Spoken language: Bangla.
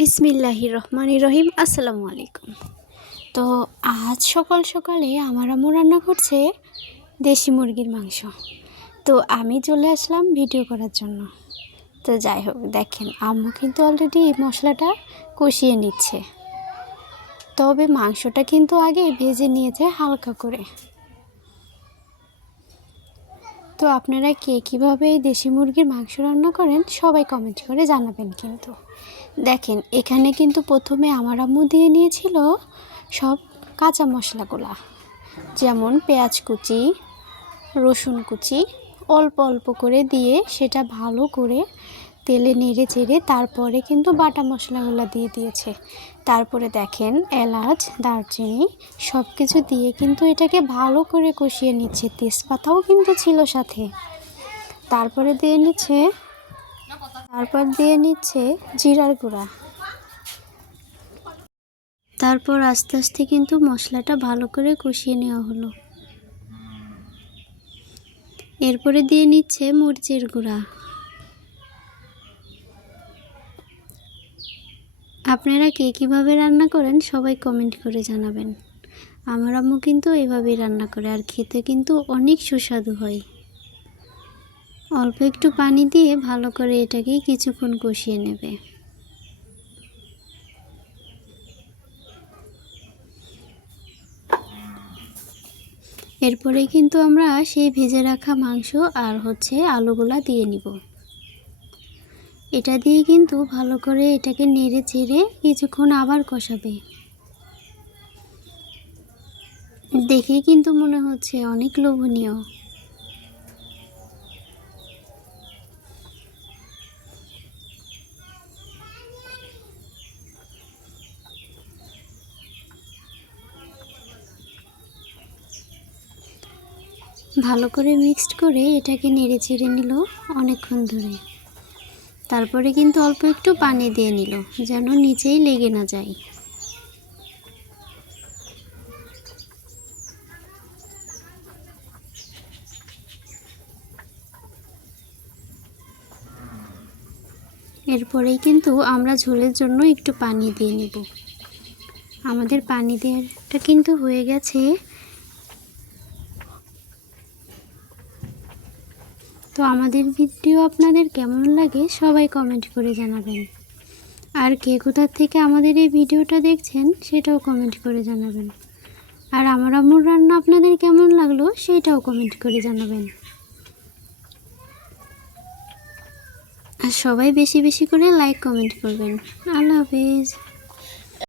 বিসমিল্লাহির রহমানির রহিম। আসসালামু আলাইকুম। তো আজ সকাল সকালে আমার আম্মু রান্না করছে দেশি মুরগির মাংস। তো আমি চলে আসলাম ভিডিও করার জন্য। তো যাই হোক, দেখেন আম্মু কিন্তু অলরেডি মশলাটা কষিয়ে নিচ্ছে, তবে মাংসটা কিন্তু আগে ভেজে নিয়েছে হালকা করে। তো আপনারা কে কীভাবে এই দেশি মুরগির মাংস রান্না করেন সবাই কমেন্ট করে জানাবেন। কিন্তু দেখেন এখানে কিন্তু প্রথমে আমার আম্মু দিয়ে নিয়েছিল সব কাঁচা মশলাগুলা, যেমন পেঁয়াজ কুচি, রসুন কুচি অল্প অল্প করে দিয়ে সেটা ভালো করে তেলে নেড়ে চেড়ে তারপরে কিন্তু বাটা মশলাগুলো দিয়ে দিয়েছে। তারপরে দেখেন এলাচ, দারচিনি সব কিছু দিয়ে কিন্তু এটাকে ভালো করে কষিয়ে নিচ্ছে। তেজপাতাও কিন্তু ছিল সাথে। তারপর দিয়ে নিচ্ছে জিরার গুঁড়া। তারপর আস্তে আস্তে কিন্তু মশলাটা ভালো করে কষিয়ে নেওয়া হলো। এরপরে দিয়ে নিচ্ছে মরিচের গুঁড়া। আপনারা কে কীভাবে রান্না করেন সবাই কমেন্ট করে জানাবেন। আমার আম্মু কিন্তু এভাবেই রান্না করে, আর খেতে কিন্তু অনেক সুস্বাদু হয়। অল্প একটু পানি দিয়ে ভালো করে এটাকে কিছুক্ষণ কষিয়ে নেবে। এরপরে কিন্তু আমরা সেই ভেজে রাখা মাংস আর আলুগুলা দিয়ে নিব। এটা দিয়ে কিন্তু ভালো করে এটাকে নেড়ে চেড়ে কিছুক্ষণ আবার কষাবে। দেখে কিন্তু মনে হচ্ছে অনেক লোভনীয়। ভালো করে মিক্সড করে এটাকে নেড়ে চেড়ে নিল অনেকক্ষণ ধরে। তারপরে কিন্তু অল্প একটু পানি দিয়ে নিল যেন নিচেই লেগে না যায়। এরপরেই কিন্তু আমরা ঝোলের জন্য একটু পানি দিয়ে নেব। আমাদের পানি দেওয়াটা কিন্তু হয়ে গেছে। তো আমাদের ভিডিও আপনাদের কেমন লাগে সবাই কমেন্ট করে জানাবেন। আর কে কোথা থেকে আমাদের এই ভিডিওটা দেখছেন সেটাও কমেন্ট করে জানাবেন। আর আমার আম্মুর রান্না আপনাদের কেমন লাগলো সেটাও কমেন্ট করে জানাবেন। আর সবাই বেশি বেশি করে লাইক কমেন্ট করবেন। আল্লাহ হাফেজ।